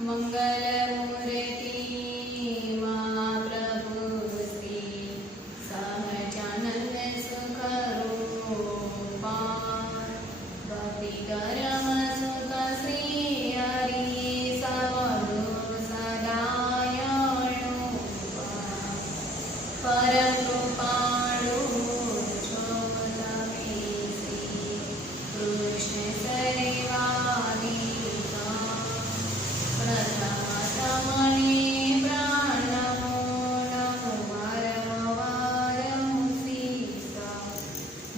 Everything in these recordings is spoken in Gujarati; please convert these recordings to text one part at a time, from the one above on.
मंगलमूर्ति मां प्रभु श्री सहजानंद सुखरूपा भक्ति करम सुख श्री हरि सवनु सदायणुपा परम कृपाळु છો તમે શ્રી કૃષ્ણ સરેવાદિકા પ્રથમતમણે પ્રાણમો નમો વારંવારં સીતા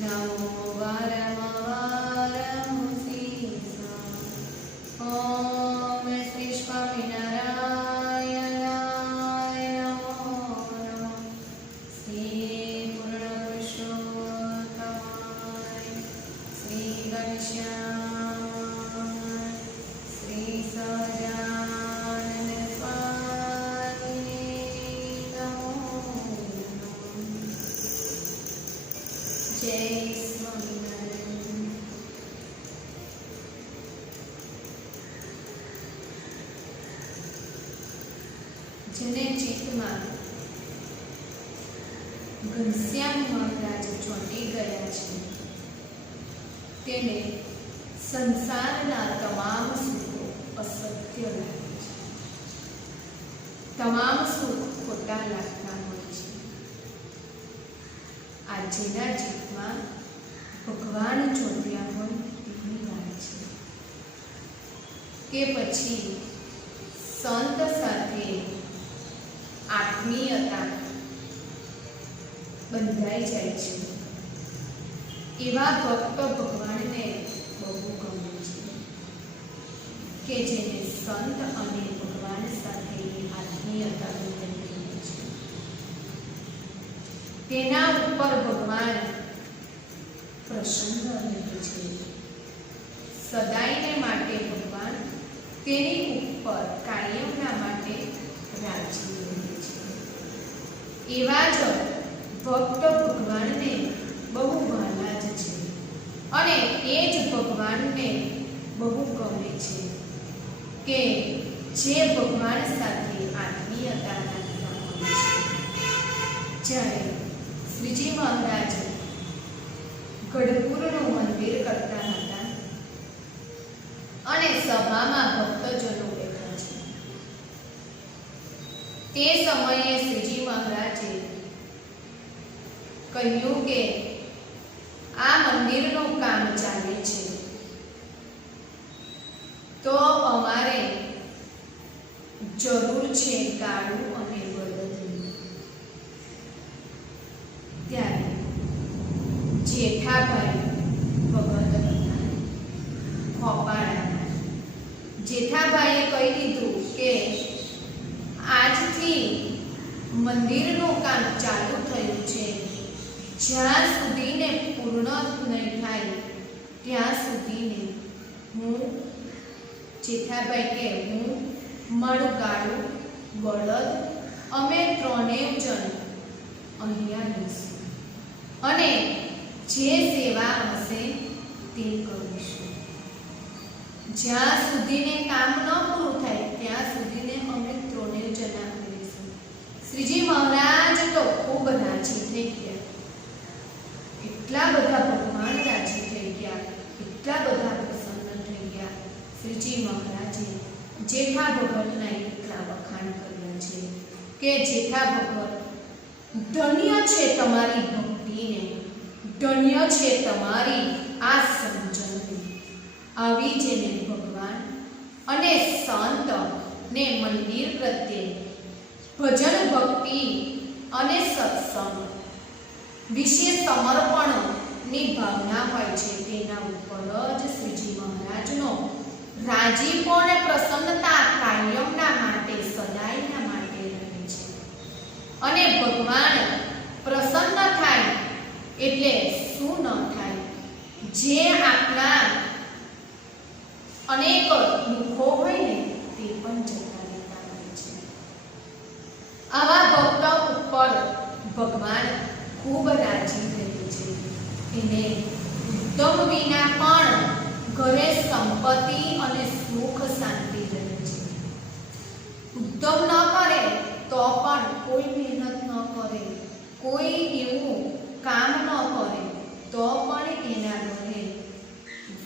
નમો વારંવારં સીતા ઓમ શ્રી સ્વામિનારાયણાય નમો નમઃ શ્રી પૂર્ણપુરુષોત્તમાય શ્રી ઘનશ્યામ શ્રી સહજાનંદ સ્વામિને નમો નમઃ જય સ્વામિનારાયણ। જેને ચિત્તમાં ઘનશ્યામ મહારાજ ચોંટી ગયા છે તેને સંસારના તમામ સુખો અસત્ય લાગે છે, તમામ સુખ ખોટા લાગતા હોય છે। આ જેના ચિત્તમાં ભગવાન ચોંટ્યા હોય તેની વાત છે કે પછી સંત સાથે આત્મીયતા બંધાઈ જાય છે। એવા ભક્ત ભગવાનને બહુ ગમે છે કે જેને સંત અને ભગવાન સાથે આત્મીયતા બંધાઈ ગઈ છે। તેના ઉપર ભગવાન પ્રસન્ન રહે છે, સદાયને માટે ભગવાન તેની ઉપર કાયમના માટે રાજી રહે છે। એવા જ ભક્ત ભગવાનને બહુ વહાલા જ છે અને એ જ ભગવાનને બહુ ગમે છે કે જે ભગવાન સાથે આત્મીયતા રાખતા હોય છે। જ્યારે શ્રીજી મહારાજ ગઢપુરનું મંદિર કરતા હતા અને સભામાં ભક્તજનો બેઠા છે, તે સમયે શ્રીજી મહારાજે કહ્યું કે આ મંદિરનું કામ ચાલે છે તો અમારે જરૂર છે ગાડું અને બળદની। ત્યારે જેઠાભાઈ ભગત હતા ખોપાળાના, જેઠાભાઈએ કહી દીધું કે આજથી મંદિરનું કામ ચાલુ થયું છે, જ્યાં સુધીને પૂર્ણ નહીં થાય ત્યાં સુધીને હું જેઠાભાઈ કે હું મારું ગાડું બળદ અમે ત્રણેય જણ અહીંયા રહીશું અને જે સેવા હશે તે કરીશું। જ્યાં સુધીને કામ ન પૂરું થાય ત્યાં સુધીને અમે ત્રણેય જણા કરીશું। શ્રીજી મહારાજ તો ખૂબ રાજી થઈ ગયા, એટલા બધા ભગવાન રાજી થઈ ગયા, એટલા બધા પ્રસન્ન થઈ ગયા। શ્રીજી મહારાજે જેઠા ભગતના એટલા વખાણ કર્યા છે કે જેઠા ભગત ધન્ય છે તમારી ભક્તિને, ધન્ય છે તમારી આ સમજણને। આવી જેને ભગવાન અને સંત ને મંદિર પ્રત્યે ભજન ભક્તિ અને સત્સંગ વિશે સમર્પણની ભાવના હોય છે, તેના ઉપર જ શ્રીજી મહારાજનો રાજીપો અને પ્રસન્નતા કાયમના માટે સદાયના માટે રહે છે। અને ભગવાન પ્રસન્ન થાય એટલે શું ન થાય, જે આપણા અનેક દુઃખો હોય ને તે પણ જતા રહેતા હોય છે। આવા ભક્ત ઉપર ભગવાન ખૂબ રાજી રહે છે। એને ઉત્તમ વિના પણ ઘરે સંપત્તિ અને સુખ શાંતિ રહે છે। ઉદ્યમ ન કરે તો પણ કોઈ મહેનત ન કરે, કોઈ એવું કામ ન કરે તો પણ એના ઘરે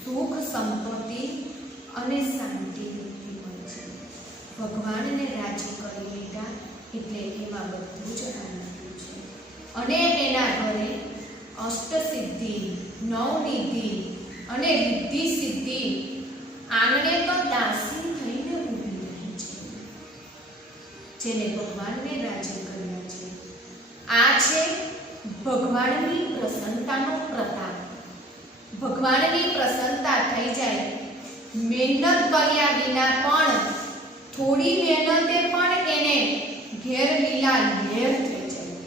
સુખ સંપત્તિ અને શાંતિ રહેતી હોય છે. ભગવાનને રાજી કરી લીધા એટલે એમાં બધું જ આનંદ છે. અને એના ઘરે અષ્ટસિદ્ધિ, નવનિધિ અને રિદ્ધિ સિદ્ધિ આંગણે તો દાસી થઈને ઊભી રહી છે, જેને ભગવાનને રાજી કર્યા છે. આ છે ભગવાનની પ્રસન્નતાનો પ્રતાપ. ભગવાનની પ્રસન્નતા થઈ જાય, મહેનત કર્યા વિના પણ થોડી મહેનતે પણ એને ઘેર લીલા લહેર થઈ જાય.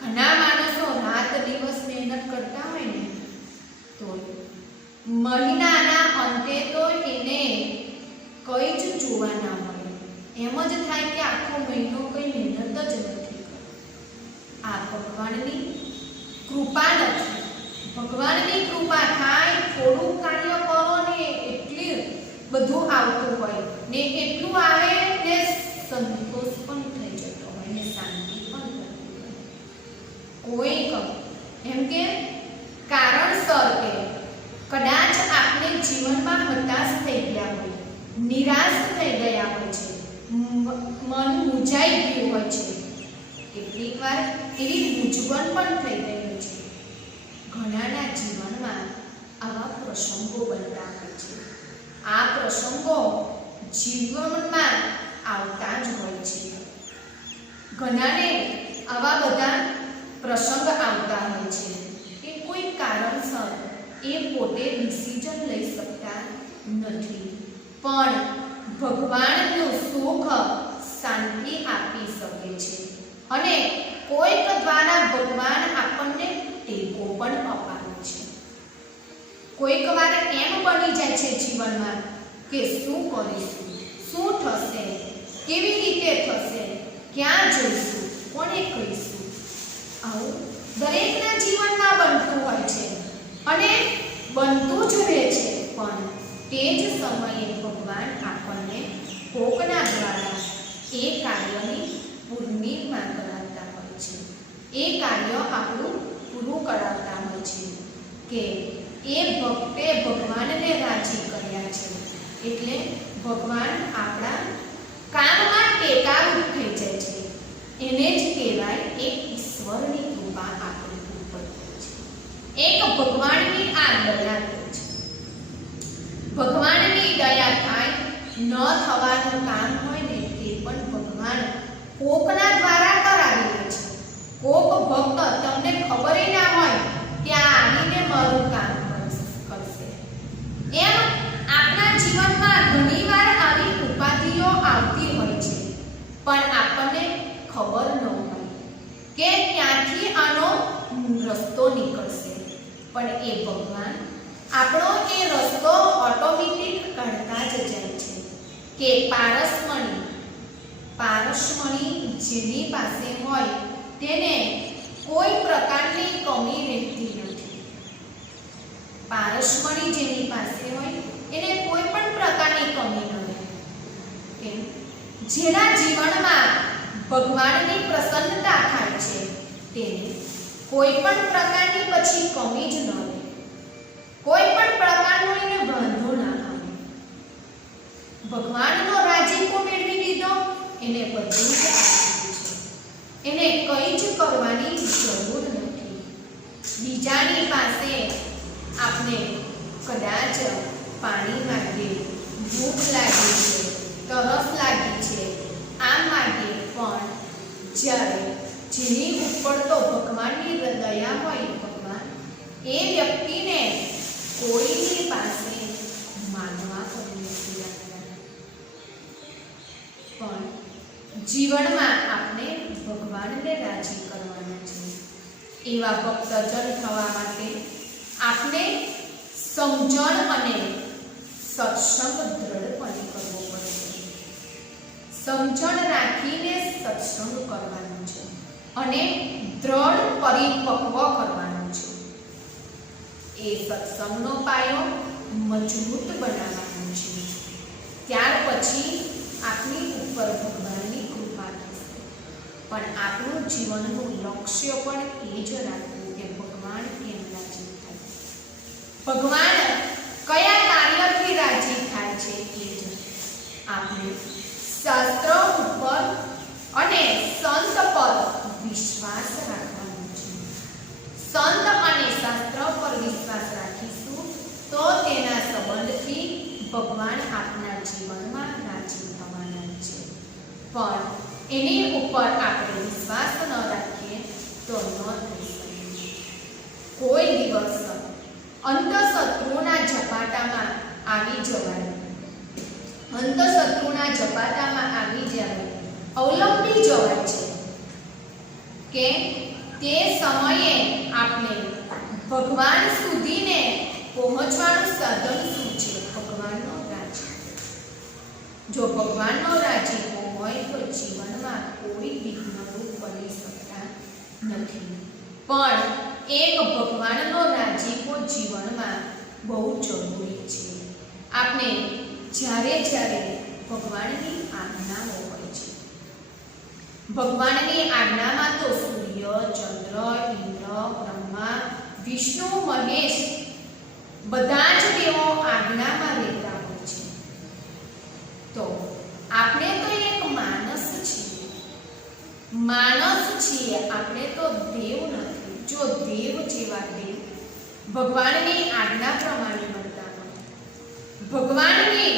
ઘણા માણસો રાત દિવસ મહેનત કરતા હોય ને તો મહિનાના અંતે તો એને કઈ જ જોવા ના મળે. એમ જ થાય કે આખો મહિનો કઈ મહેનત જ નથી કરી. આ ભગવાનની કૃપા નથી. ભગવાનની કૃપા થાય, થોડું કાર્ય કરો ને એટલી બધું આવતું હોય ને, એટલું આવે ને સંતોષ પણ થઈ જતો હોય ને શાંતિ પણ થતી હોય. કોઈક એમ કે કારણસર કે કદાચ આપણે જીવનમાં હતાશ થઈ ગયા હોય, નિરાશ થઈ ગયા હોય છે, મન મૂંઝાઈ ગયું હોય છે, કેટલીક વાર એવી મૂંઝવણ પણ થઈ ગઈ હોય છે. ઘણાના જીવનમાં આવા પ્રસંગો બનતા હોય છે. આ પ્રસંગો જીવનમાં આવતા જ હોય છે. ઘણાને આવા બધા પ્રસંગ આવતા હોય છે કે કોઈ કારણસર એ પોતે ડિસિઝન લઈ શકતા નથી, પણ ભગવાનનું સુખ શાંતિ આપી શકે છે. અને કોઈક દ્વારા ભગવાન આપણને ટેકો પણ અપાવે છે. કોઈક વાર એમ બની જાય છે જીવનમાં કે શું કરીશું, શું થશે, કેવી રીતે થશે, ક્યાં જઈશું, કોને કહીશું. આવું દરેકના જીવનમાં બનતું હોય છે અને બનતું જ રહે છે. પણ તે જ સમયે ભગવાન આપણને કોકના દ્વારા એ કાર્યની પૂર્ણિમા કરાવતા હોય છે. એ કાર્ય આપણું પૂરું કરાવતા હોય છે કે એ ભક્તે ભગવાનને રાજી કર્યા છે એટલે ભગવાન આપણા કામમાં ટેકારૂપ થઈ જાય છે. એને જ કહેવાય એક ઈશ્વરની કૃપા આપણી ઉપર છે. એક ભગવાનની આ દયા છે. ભગવાનની દયા થાય, ન થવાનું કામ હોય ને તે પણ ભગવાન કોકના દ્વારા કરાવી દે છે. કોક ભક્ત તમને ખબર ના હોય કે આ આવીને મારું કામ કરશે. એમ આપણા જીવનમાં ઘણીવાર આવી ઉપાધિઓ આવતી હોય છે, પણ આપણને ખબર ન હોય કે ક્યાંથી આનો રસ્તો નીકળશે. પણ એ ભગવાન આપણો એ રસ્તો ઓટોમેટિક કાઢતા જ જાય છે કે પારસમણી જેની પાસે હોય તેને કોઈ પ્રકારની કમી રહેતી નથી. પારસમણી જેની પાસે હોય એને કોઈ પણ પ્રકારની કમી ન રહે. કેમ? જેના જીવનમાં ભગવાનની પ્રસન્નતા થાય છે તેને કોઈ પણ પ્રકારની પછી કમી જ ન રહે. કોઈ પણ પ્રકારનો એને વાંધો ના આવે. ભગવાનનો રાજીપો મેળવી લીધો, એને બધું જ આપી છે. એને કંઈ જ કરવાની જરૂર નથી. બીજાની પાસે આપણે કદાચ પાણી માંગીએ, ભૂખ લાગી છે, તરસ લાગી છે, આમ માંગીએ, પણ જ્યારે જેની ઉપર તો ભગવાનની દયા હોય, ભગવાન એ વ્યક્તિને કોઈની પાસે માનવા પણ નથી લાગતા. પણ જીવનમાં આપણે ભગવાનને રાજી કરવાના છે. એવા ભક્તજન થવા માટે આપણે સમજણ અને સત્સંગ દ્રઢપણે કરવો પડશે. સમજણ રાખીને સત્સંગ કરવાનો છે અને દ્રઢ પરિપક્વ કરવાનો છે. એ સત્સંગનો પાયો મજબૂત બનાવવાનો છે. ત્યાર પછી આપણી ઉપર ભગવાનની કૃપા થશે. પણ આપણું જીવનનું લક્ષ્ય પણ એ જ રાખવું કે ભગવાન કેમ રાજી થાય, ભગવાન કયા કાર્યથી રાજી થાય છે એ જ આપણે શાસ્ત્ર ઉપર અને સંત પર વિશ્વાસ રાખવાનો છે. સંત અને શાસ્ત્ર પર વિશ્વાસ રાખીશું તો તેના સંબંધથી ભગવાન આપના જીવનમાં રાજી થવાના છે. પણ એની ઉપર આપણે વિશ્વાસ ન રાખીએ તો ન થઈ શકે. કોઈ દિવસ અંતઃશત્રુના ઝપાટામાં આવી જવાય, અંતઃશત્રુના ઝપાટામાં આવી જવાય, અવલંબી જવાય છે કે તે સમયે આપણે ભગવાન સુધીને પહોંચવાનું સાધન શું છે? ભગવાનનો રાજી. જો ભગવાનનો રાજીપો હોય તો જીવનમાં કોઈ વિઘ્નરૂપ બની શકતા નથી. પણ એક ભગવાનનો રાજીપો જીવનમાં બહુ જરૂરી છે. આપણે જ્યારે જ્યારે ભગવાનની આજ્ઞાઓ હોય છે, ભગવાનની આજ્ઞામાં તો સૂર્ય, ચંદ્ર, ઇન્દ્ર, બ્રહ્મા, વિષ્ણુ, મહેશ બધા જ તેઓ આજ્ઞામાં રહેતા હોય છે. તો આપણે તો એક માણસ છીએ, આપણે તો દેવ નથી. જો દેવ જેવા દેવ ભગવાનની આજ્ઞા પ્રમાણે બનતા હોય, ભગવાનની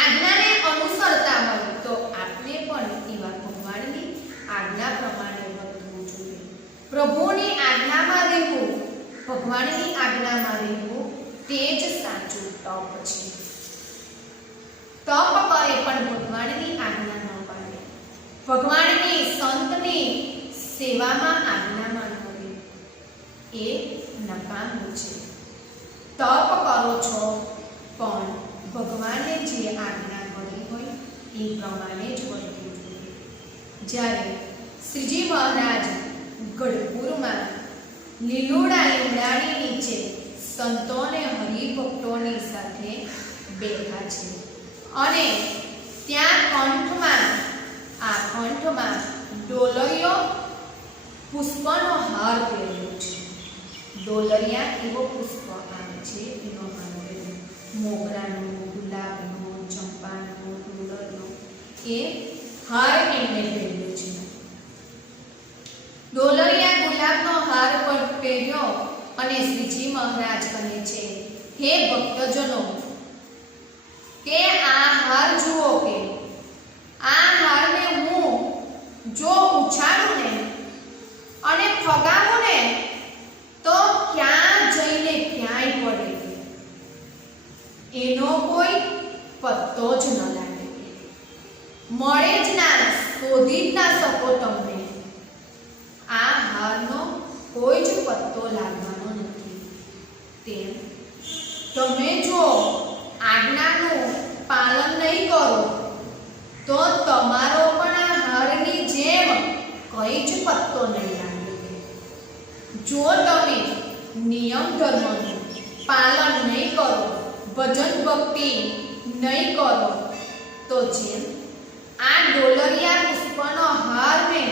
આજ્ઞાને અનુસરતા હોય તો આપણે પણ એવા ભગવાનની આજ્ઞા પ્રમાણે વર્તવું જોઈએ. પ્રભુની આજ્ઞામાં રહેવું, ભગવાનની આજ્ઞામાં રહેવું તે જ સાચું તપ છે. તપ કરે પણ ભગવાનની આજ્ઞા ન પાડે, ભગવાનની સંતની સેવામાં આજ્ઞામાં ન રહે, એ નકામું છે. તપ કરો છો પણ ભગવાને જે આજ્ઞા કરી હોય એ પ્રમાણે જ વર્તવું જોઈએ. જ્યારે શ્રીજી મહારાજ ગઢપુરમાં લીલોડા લીમડાની નીચે સંતોને હરિભક્તોની સાથે બેઠા છે અને ત્યાં કંઠમાં ડોલરિયો પુષ્પનો હાર પહેર્યો છે. ડોલરિયા એવો પુષ્પ આવે છે, એનો હાર પહેર્યો, મોગરાનો, ગુલાબનો, ચંપાનો, ડોલરનો એ હાર એમને પહેર્યો છે. ડોલરિયા ગુલાબનો હાર પર પહેર્યો અને શ્રીજી મહારાજ કહે છે, હે ભક્તજનો, કે આ હાર જુઓ, કે આ હારને હું જો ઉછાળું ને અને ફગાવું ને તો ક્યાં જઈને ક્યાંય પડે, એનો કોઈ પત્તો જ ન લાગે, મળે જ ના, શોધી જ ના શકો તમને. આ હારનો કોઈ જ પત્તો લાગવાનો નથી. તેમ તમે જો આજ્ઞાનું પાલન નહીં કરો તો તમારો પણ આ હારની જેમ કઈ જ પત્તો નહીં લાગે. જો તમે નિયમ ધર્મનું પાલન નહીં કરો, ભજન ભક્તિ નહીં કરો તો જેમ આ ડોલરિયા પુષ્પનો હારને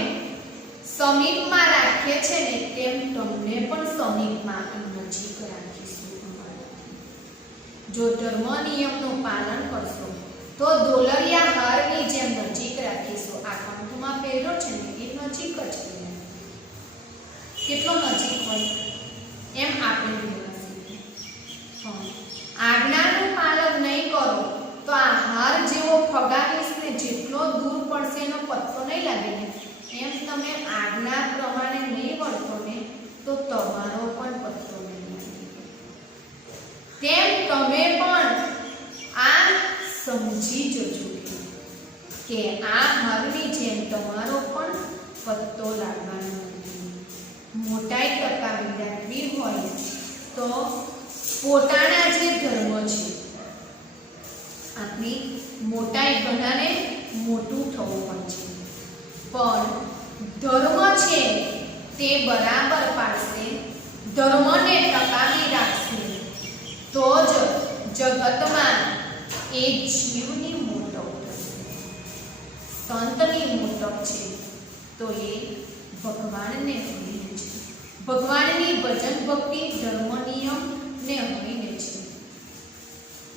સમીપમાં રાખીએ છે ને તેમ તમને પણ સમીપમાં નજીક રાખીશું. જો ધર્મ નિયમનું પાલન કરશો તો ડોલરિયા હારની જેમ નજીક રાખીશું. આ કંઠમાં પહેર્યો છે ને એ નજીક જ કહેવાય. કેટલો નજીક હોય એમ આપણે આજ્ઞાનું પાલન નહીં કરો તો આ હાર જેવો ફગાવીશ ને જેટલો દૂર પડશે એનો પત્તો નહીં લાગે ને, એમ તમે આજ્ઞા પ્રમાણે નહીં વર્તો ને તો તમારો પણ પત્તો નહીં લાગે. તેમ તમે પણ આ સમજી જજો કે આ હારની જેમ તમારો પણ પત્તો લાગવાનો નથી. મોટાઈ ટકાવી રાખવી હોય તો પોતાના જે ધર્મ છે, આપણી મોટાઈ ઘણાને મોટું થવું હોય છે, પણ ધર્મ છે તે બરાબર પાડશે, ધર્મને ટકાવી રાખશે તો જ જગતમાં એ જીવની મોટો થશે. સંતની મોટપ છે તો એ ભગવાનને હોઈને છે, ભગવાનની ભજન ભક્તિ ધર્મ નિયમ ને હોઈને છે.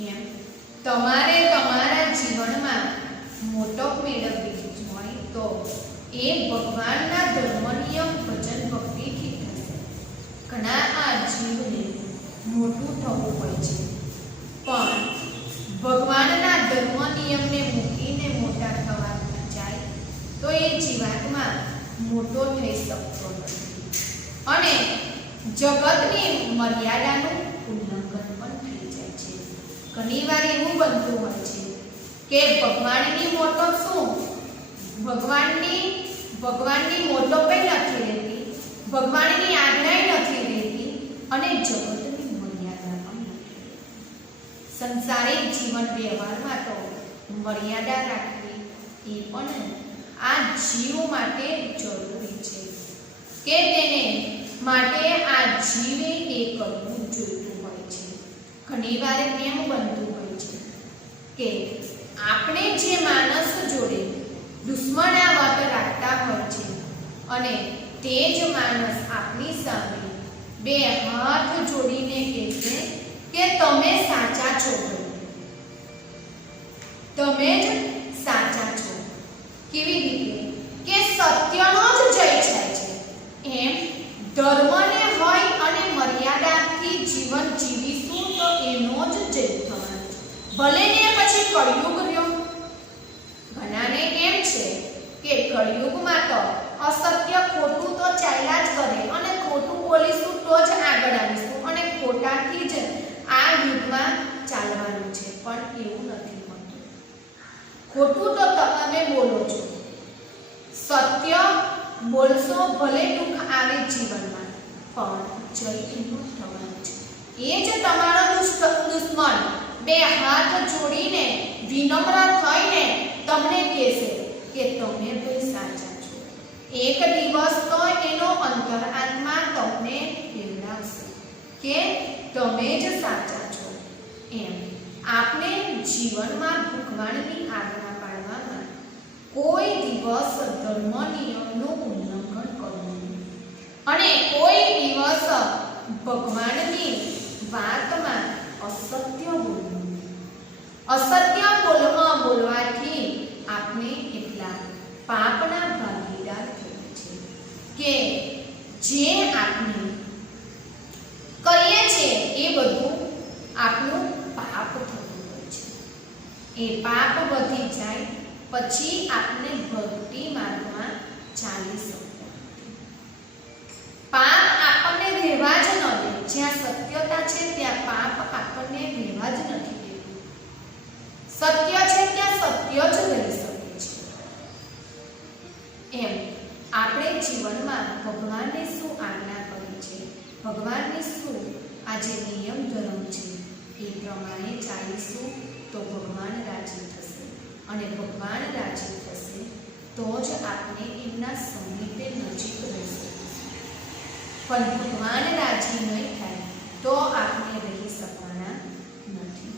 એમ તમારે તમારા જીવનમાં મોટપ મેળવવી હોય તો એ ભગવાનના ધર્મ નિયમ ભજન ભક્તિથી થશે. ઘણા આ જીવને મોટું થવું હોય છે પણ ભગવાનના ધર્મ નિયમને મૂકીને મોટા થવા જાય તો એ જીવાત્મા મોટો થઈ શકતો નથી અને જગતની મર્યાદાનું ઉલ્લંઘન પણ થઈ જાય છે. ઘણીવાર એવું બનતું હોય છે કે ભગવાનની મોટપ શું, ભગવાનની મોટપે નથી રહેતી, ભગવાનની આજ્ઞા નથી રહેતી અને જગતની મર્યાદા પણ નથી. સંસારિક જીવન વ્યવહારમાં તો મર્યાદા રાખવી એ પણ આ જીવ માટે જરૂરી છે કે તેને માટે આ જીવે એ કરવું જોઈતું હોય છે. ઘણીવાર એમ બનતું હોય છે કે આપણે જે માણસ જોડે દુશ્મનાવટ રાખતા હોય છે અને તે જ માણસ આપણી સામે બે હાથ જોડીને કહેશે કે તમે સાચા છો, તમે જ સાચા છો. કેવી રીતે કે સત્યનો જ જય થાય છે. એમ ધર્મને હોય અને મર્યાદાથી જીવન જીવીશું તો એનો જ જય થવાનો છે. ભલે ને પછી કળિયુગ રહ્યો. ઘણાને એમ છે કે કળિયુગમાં તો અસત્ય ખોટું તો ચાલ્યા જ કરે અને ખોટું બોલીશું તો જ આગળ આવીશું અને ખોટાથી જ આ યુગમાં ચાલવાનું છે. પણ એવું નથી હોતું. ખોટું તો તમે બોલો છો, સત્ય બોલશો ભલે દુઃખ આવે જીવનમાં પણ જય એનું થવાનું છે. એ જ તમારો દુશ્મન બે હાથ જોડીને વિનમ્ર થઈને તમને કહેશે કે તમે ભાઈ સાચા છો. એક દિવસ તો એનો અંતરાત્મા તમને કેવડાવશે કે તમે જ સાચા છો. એમ આપણે જીવનમાં ભગવાનની આજ્ઞા પાળવામાં કોઈ દિવસ ધર્મ નિયમનું ઉલ્લંઘન કરવું નહીં અને કોઈ દિવસ ભગવાનની વાતમાં અસત્ય બોલવું નહીં. અસત્ય બોલવાથી આપણે એટલા પાપના ભાગીદાર થઈએ છીએ કે જે આપણે કરીએ છીએ એ બધું આપણું પાપ થતું હોય છે. એ પાપ વધી જાય પછી આપણે ભક્તિ માર્ગમાં ચાલી શકતા નથી. પાપ આપણને રહેવા જ ન દે. જ્યાં સત્યતા છે ત્યાં પાપ આપણને રહેવા જ નથી દેતું. સત્ય છે ત્યાં સત્ય જ રહી શકે છે. એમ આપણે જીવનમાં ભગવાનને શું આજ્ઞા કરી છે, ભગવાનની શું આ જે નિયમ ધર્મ છે એ પ્રમાણે ચાલીશું તો ભગવાન રાજી થશે અને ભગવાન રાજી થશે તો જ આપણે એમના સમીપે નજીક રહી શકીશું. પણ ભગવાન રાજી નહીં થાય તો આપણે રહી શકવાના નથી.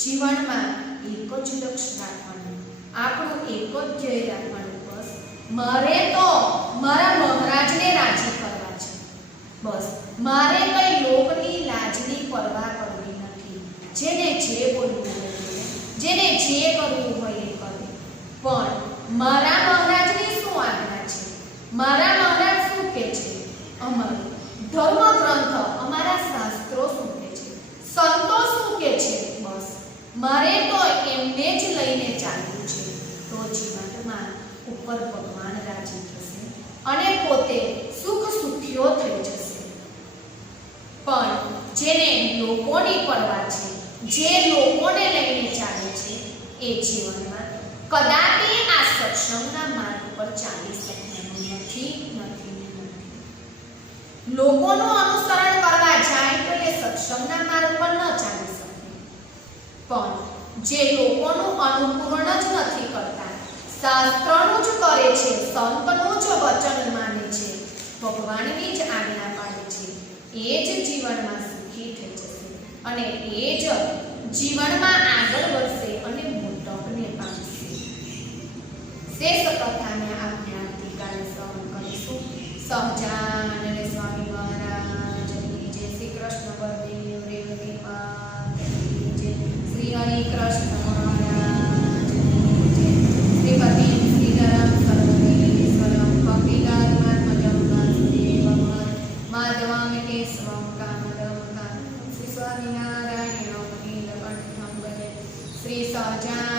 જીવનમાં એક જ લક્ષ્ય રાખવાનું, આપણું એક જ ધ્યેય રાખવાનું. બસ મારે તો મારા મહારાજને રાજી કરવા છે. બસ મારે કઈ લોકની લાજની પરવા કરવી નથી. જેને જે બોલવું હોય, જેને જે કરવું હોય એ કરે. પણ મારા મહારાજની શું આજ્ઞા છે, મારા મહારાજ શું કહે છે, અમારું ધર્મ ગ્રંથ અમારા શાસ્ત્રો શું કહે છે, સંતો શું કહે છે, બસ મારે તો એમને જ લઈને ચાલવું છે. તો જીવનમાં ઉપર ભગવાન રાજી થશે અને પોતે સુખ્યો થઈ જશે. પણ જેને લોકોની પરવા છે, જે લોકોને લઈને ચાલે છે એ જીવનમાં કદાપી આ સત્સંગના માર્ગ પર ચાલી શકવાનું નથી. લોકોનું અનુસરણ કરવા જાય તો એ સત્સંગના માર્ગ પર ન ચાલી શકે. પણ જે લોકોનું અનુકરણ જ નથી કરતા, શાસ્ત્રનું જ કરે છે, સંતનું જ વચન માને છે, ભગવાનની જ આજ્ઞા પાળે છે, એ જ જીવનમાં સુખી થઈ જશે અને એ જ જીવનમાં આગળ વધશે અને મોટપને પામશે. સહજાનંદ સ્વામી મહારાજની જય. શ્રી કૃષ્ણ બળદેવ રેવતી માતની જય. શ્રી હરિ કૃષ્ણ મહારાજની જય. શ્રીપતિ શ્રીધરમ સર્વદેવેશ્વરમ ભક્તિદાત્માત્મજમ વાસુદેવમ માધવમ કેશવમ કામદમ કામ શ્રી સ્વામિનારાયણ નીલકંઠમ ભજે. શ્રી સહજાનંદ